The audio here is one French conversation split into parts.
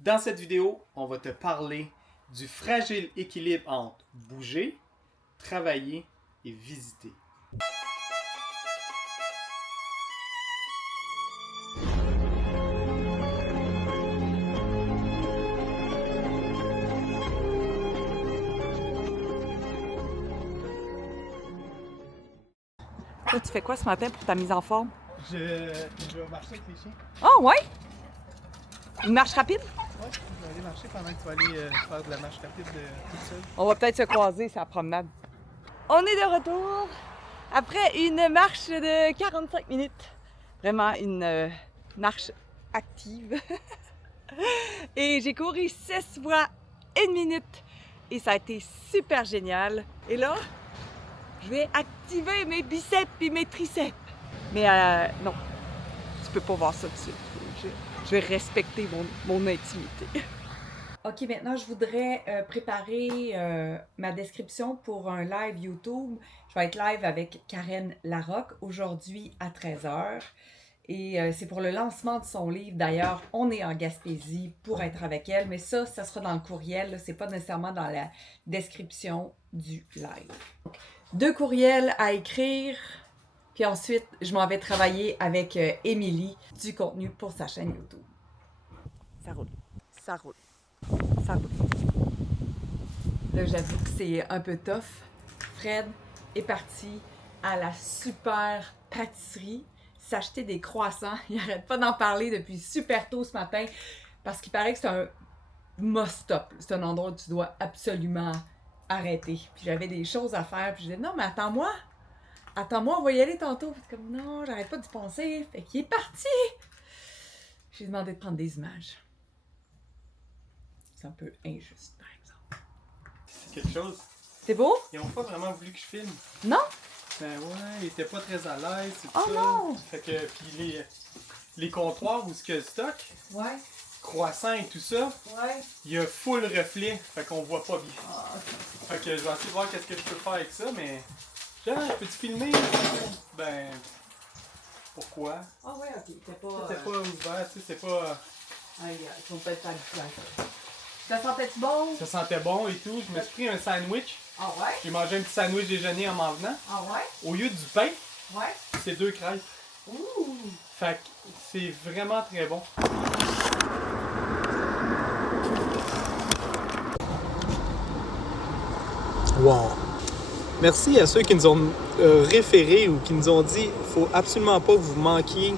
Dans cette vidéo, on va te parler du fragile équilibre entre bouger, travailler et visiter. Toi, tu fais quoi ce matin pour ta mise en forme? Je vais marcher avec les chiens. Oh, ouais? Une marche rapide? Ouais, je vais aller marcher pendant que tu vas aller faire de la marche rapide toute seule. On va peut-être se croiser, c'est la promenade. On est de retour après une marche de 45 minutes. Vraiment une marche active. Et j'ai couru 6 fois 1 minute. Et ça a été super génial. Et là, je vais activer mes biceps et mes triceps. Mais non, tu peux pas voir ça tout de suite. Je vais respecter mon intimité. OK, maintenant, je voudrais préparer ma description pour un live YouTube. Je vais être live avec Karen Larocque aujourd'hui à 13h. Et c'est pour le lancement de son livre. D'ailleurs, on est en Gaspésie pour être avec elle, mais ça sera dans le courriel. C'est pas nécessairement dans la description du live. Donc, 2 courriels à écrire. Puis ensuite, je m'en vais travailler avec Émilie du contenu pour sa chaîne YouTube. Ça roule, ça roule. Ça roule. Là, j'avoue que c'est un peu tough. Fred est parti à la super pâtisserie s'acheter des croissants. Il n'arrête pas d'en parler depuis super tôt ce matin parce qu'il paraît que c'est un must-stop. C'est un endroit où tu dois absolument arrêter. Puis j'avais des choses à faire. Puis je disais, non, mais attends-moi, on va y aller tantôt. Puis comme, non, j'arrête pas d'y penser. Fait qu'il est parti. J'ai demandé de prendre des images. C'est un peu injuste, par exemple. C'est quelque chose. C'est beau? Ils n'ont pas vraiment voulu que je filme. Non? Ben ouais, ils étaient pas très à l'aise, c'est Oh ça. non! Fait que, puis les comptoirs où ce que le stock, Ouais. croissants et tout ça, Ouais. il y a full reflet, fait qu'on voit pas bien. Ah, Fait que je vais essayer de voir qu'est-ce que je peux faire avec ça, mais... Genre, peux-tu filmer? Ben... Pourquoi? ah ouais, ok. C'était pas. C'était pas ouvert, tu sais, c'est pas... Ils sont peut-être pas habitués à ça. Ça sentait-tu bon? Ça sentait bon et tout. Je me suis pris un sandwich. Ah ouais? J'ai mangé un petit sandwich déjeuner en m'en venant. Ah ouais? Au lieu du pain, Ouais. c'est 2 crêpes. Ouh! Fait que c'est vraiment très bon. Wow! Merci à ceux qui nous ont référé ou qui nous ont dit qu'il faut absolument pas que vous manquiez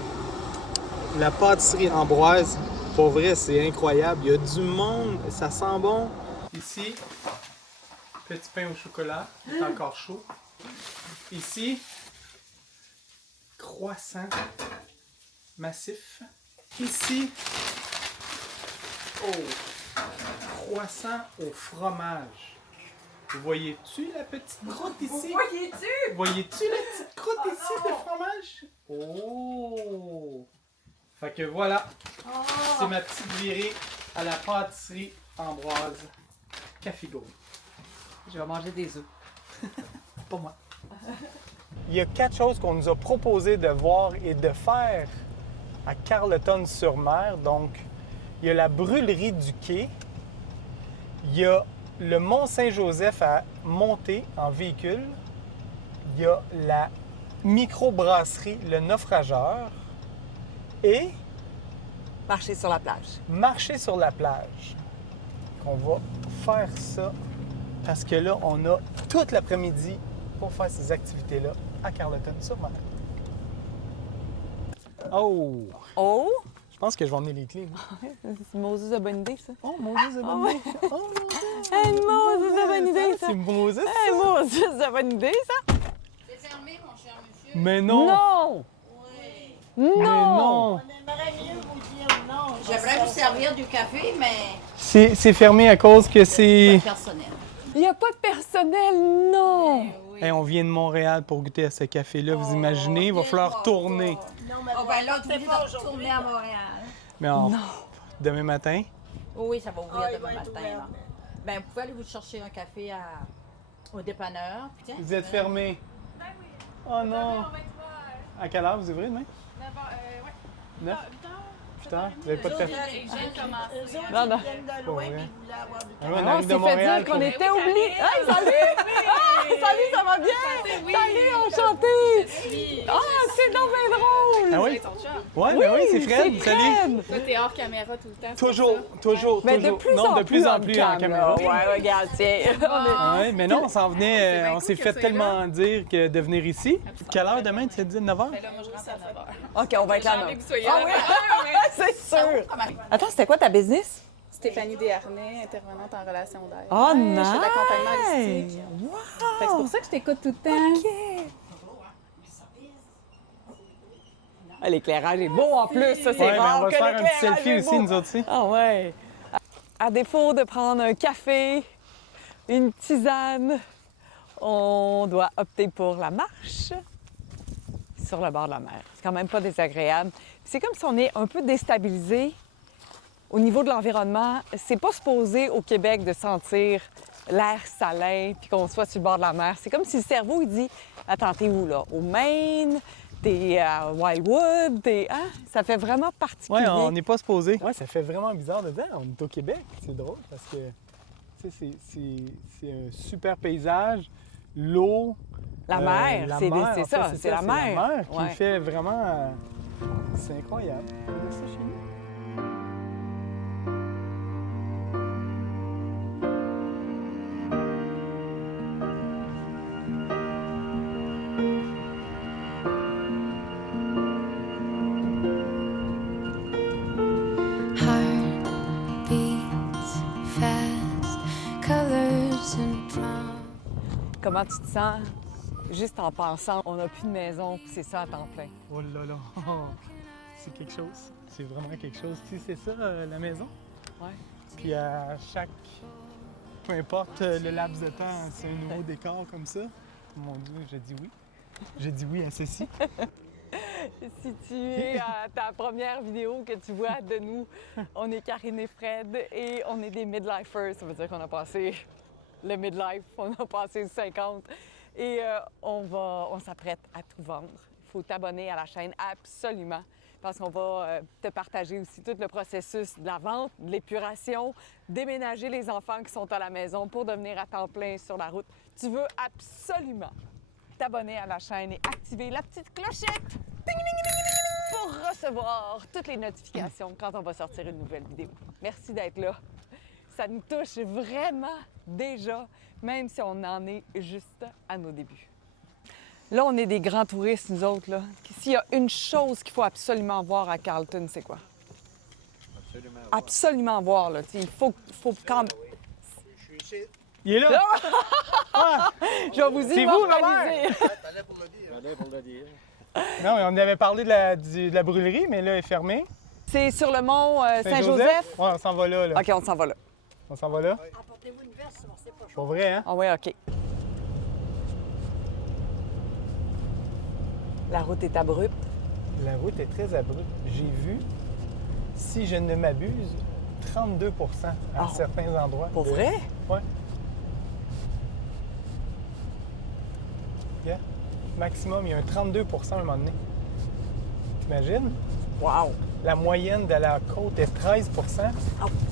la pâtisserie Ambroise. Pour vrai, c'est incroyable. Il y a du monde, ça sent bon. Ici, petit pain au chocolat, il est encore chaud. Ici, croissant massif. Ici, croissant au fromage. Vous voyez-tu la petite croûte ici? Voyez-tu? Voyez-tu la petite croûte ici de fromage? Oh! Fait que voilà, c'est ma petite virée à la pâtisserie Ambroise Café Go. Je vais manger des œufs. Pas moi. Il y a 4 choses qu'on nous a proposé de voir et de faire à Carleton-sur-Mer. Donc, il y a la brûlerie du quai. Il y a le Mont-Saint-Joseph à monter en véhicule. Il y a la microbrasserie Le Naufrageur. Et Marcher sur la plage. marcher sur la plage. On va faire ça parce que là, on a toute l'après-midi pour faire ces activités-là à Carleton-sur-Mer. Oh! Oh! Je pense que je vais emmener les clés. C'est Moses de bonne idée, ça. Oh, Moses a bonne idée! Oh, Hey, Moses de bonne idée, ça. C'est Moses! Hey, Moses de bonne idée, ça. C'est fermé, mon cher monsieur. Mais non! Non! Oui. Mais Non! non! On aimerait mieux vous dire non. J'aimerais vous servir du café, mais C'est fermé à cause que c'est... pas personnel. Il n'y a pas de personnel, non! Oui. Hey, on vient de Montréal pour goûter à ce café-là. Vous imaginez? Il va falloir tourner. Non, mais ben là, tu vas retourner à Montréal. Mais demain matin? Oui, ça va ouvrir il demain va être matin. ouvert. là. Ben, vous pouvez aller vous chercher un café au dépanneur. Puis tiens, Vous êtes fermé? Ben oui. Oh non! On va être ouvert. À quelle heure vous ouvrez demain? 9h, ouais. 9? 8h. plus tard? Vous n'avez pas de café? Non, non. Pas vrai. Ah oui, on On arrive de s'est fait Montréal. dire qu'on était oubliés. Hey, salut! Ah, salut, ça va bien? Salut, enchanté! Ah, c'est donc bien drôle! Ah oui? Ouais, ben oui, c'est Fred. Salut. Fred. Toi, t'es hors caméra tout le temps. Toujours. Mais de plus Non, en de plus en plus plus en caméra. Ouais, regarde, tiens. Ah oui, mais non, on s'en venait, bien on cool s'est que fait ça ait tellement dire que de venir ici. Quelle heure demain, tu t'es dit 9 h? Mais là, moi, je rentre à 9 h. OK, on va être là. J'ai envie que vous soyez Ah là. oui? Ah, ouais. C'est sûr. Attends, c'était quoi ta business? Stéphanie Desharnais, intervenante en relation d'aide. Oh, Ouais, nice! Je fais de l'accompagnement holistique. Wow! Fait que c'est pour ça que je t'écoute tout le temps. OK. Ah, l'éclairage est beau en plus, ça, c'est Ouais, mais rare on va que se faire un petit l'éclairage selfie est aussi, beau. nous autres aussi. Ah ouais. À défaut de prendre un café, une tisane, on doit opter pour la marche sur le bord de la mer. C'est quand même pas désagréable. Puis c'est comme si on est un peu déstabilisé au niveau de l'environnement. C'est pas supposé au Québec de sentir l'air salin puis qu'on soit sur le bord de la mer. C'est comme si le cerveau il dit « Attends, t'es où là? Au Maine? T'es à Wildwood? T'es... Hein? » Ça fait vraiment particulier. Ouais, on n'est pas supposé. Ouais, ça fait vraiment bizarre de dire. On est au Québec. C'est drôle parce que tu sais, c'est un super paysage. L'eau. La mer, la c'est mer, c'est en ça, fait, c'est la mer. La mer qui Ouais. fait vraiment. C'est incroyable. Regardez ça chez nous. Heart beats fast, colors and prom. Comment tu te sens? Juste en pensant, on n'a plus de maison, puis c'est ça à temps plein. Oh là là. C'est quelque chose. C'est vraiment quelque chose. Tu sais, c'est ça, la maison. Ouais. Puis à chaque. Peu importe le laps de temps, c'est un nouveau décor comme ça. Mon Dieu, j'ai dit oui. J'ai dit oui à ceci. Si tu es à ta première vidéo que tu vois de nous, on est Karine et Fred et on est des midlifers. Ça veut dire qu'on a passé le midlife, on a passé le 50 et on s'apprête à tout vendre. Il faut t'abonner à la chaîne absolument parce qu'on va te partager aussi tout le processus de la vente, de l'épuration, déménager les enfants qui sont à la maison pour devenir à temps plein sur la route. Tu veux absolument t'abonner à la chaîne et activer la petite clochette ding, ding, ding, ding, ding, pour recevoir toutes les notifications quand on va sortir une nouvelle vidéo. Merci d'être là. Ça nous touche vraiment déjà, même si on en est juste à nos débuts. Là, on est des grands touristes, nous autres. Là. S'il y a une chose qu'il faut absolument voir à Carleton, c'est quoi? Absolument voir. Là. Il faut quand même... Il est là! Je vais vous C'est vous, immortaliser. Fallait pour le dire. Non, mais on avait parlé de la brûlerie, mais là, elle est fermée. C'est sur le mont Saint-Joseph? Ouais, on s'en va là. OK, on s'en va là. On s'en va là. Apportez-vous une veste, sinon c'est pas chaud. Pour vrai, hein? Ah oui, OK. La route est abrupte. La route est très abrupte. J'ai vu, si je ne m'abuse, 32 à Oh. certains endroits. Pour vrai? Ouais. Yeah. Maximum, il y a un 32 à un moment donné. T'imagines? Wow! La moyenne de la côte est 13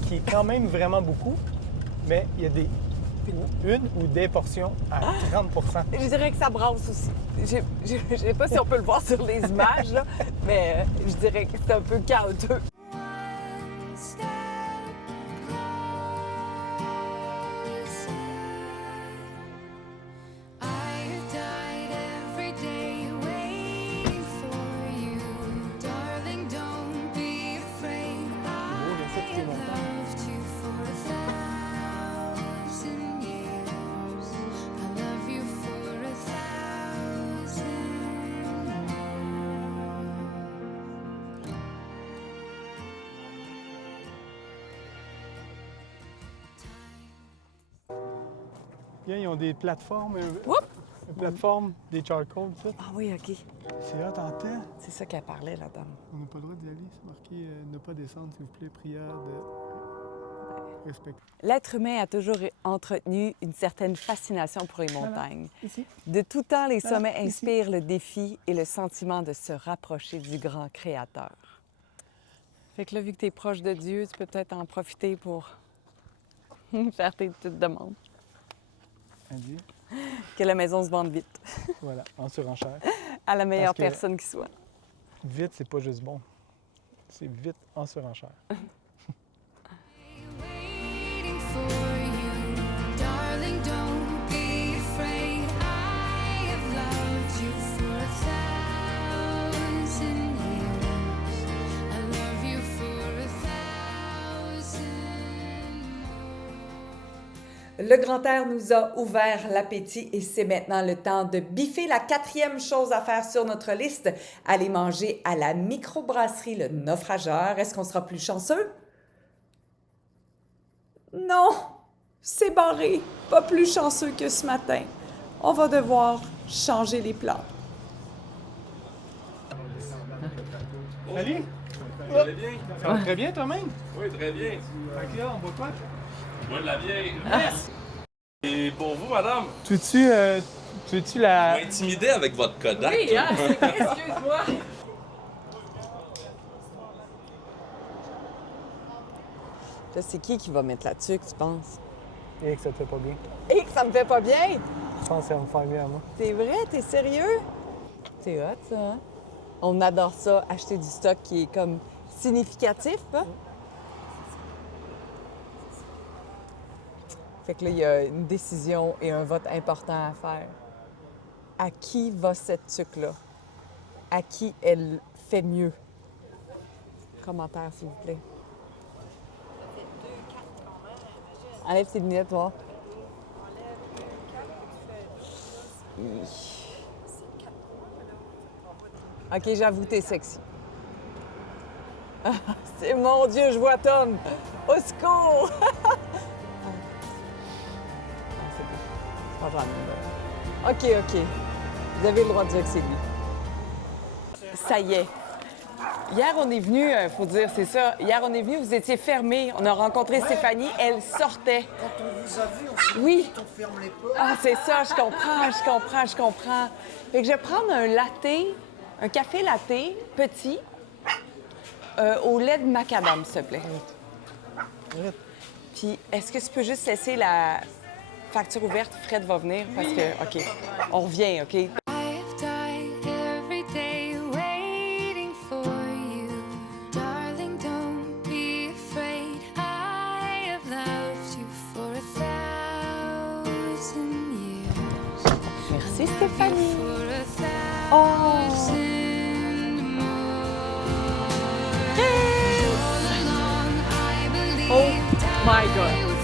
qui est quand même vraiment beaucoup, mais il y a une ou des portions à 30 Je dirais que ça brasse aussi. Je sais pas si on peut le voir sur les images, là, mais je dirais que c'est un peu chaotique. One step closer. I've died every day waiting for you, darling. Don't be afraid. I loved you for 1,000 years. I love you for 1,000 more. Ils ont des plateformes, Oups! une plateforme, des charcoals, tout. Ah oui, OK. C'est là, t'entends? C'est ça qu'elle parlait, la dame. On n'a pas le droit d'y aller, c'est marqué ne pas descendre, s'il vous plaît, prière de respect. L'être humain a toujours entretenu une certaine fascination pour les montagnes. Ici. De tout temps, les Voilà, sommets ici. inspirent le défi et le sentiment de se rapprocher du grand créateur. Fait que là, vu que tu es proche de Dieu, tu peux peut-être en profiter pour faire tes petites demandes. Vas-y. Que la maison se vende vite, Voilà, en surenchère. à la meilleure Parce que- personne qui soit. Vite, c'est pas juste bon. C'est vite en surenchère. Waiting for you, darling, don't be afraid. I have loved you for 1,000 years. I love you for 1,000 more. Le grand air nous a ouvert l'appétit et c'est maintenant le temps de biffer la 4e chose à faire sur notre liste, aller manger à la microbrasserie Le Naufrageur. Est-ce qu'on sera plus chanceux? Non, c'est barré. Pas plus chanceux que ce matin. On va devoir changer les plans. Salut! Vous allez bien? Ça va très bien toi-même? Oui, très bien. Fait que là, on boit quoi? Moi de la vieille. Et pour vous, madame, Tu veux-tu la... intimidé avec votre Kodak. Oui, hein, c'est vrai, excuse-moi. Là, c'est qui va mettre là-dessus, tu penses? Eh, que ça te fait pas bien. Et que ça me fait pas bien! Je pense que ça va me faire bien à moi. C'est vrai? T'es sérieux? C'est hot, ça, hein? On adore ça, acheter du stock qui est comme significatif, hein? Fait que là, il y a une décision et un vote important à faire. À qui va cette tuque-là? À qui elle fait mieux? Commentaire, s'il vous plaît. Enlève tes lunettes, toi. OK, j'avoue, t'es sexy. Ah, c'est mon Dieu, je vois Tom. Au secours! Pas vraiment. OK, OK. Vous avez le droit de dire que c'est lui. Ça y est. Hier, on est venu, faut dire, c'est ça. Hier, on est venu, vous étiez fermés. On a rencontré Stéphanie, elle sortait. Quand on vous a vu, on s'est Oui. dit, on ferme les portes. Ah, c'est ça, je comprends. Fait que je vais prendre un latte, un café latte petit, au lait de macadam, s'il te plaît. Puis, est-ce que tu peux juste laisser la facture ouverte? Fred va venir parce que, OK, on revient, OK? I've died every day waiting for you. Darling, don't be afraid. I have loved you for 1,000 years. Merci, Stéphanie. For 1,000 more. All along, I believed Oh my God. I would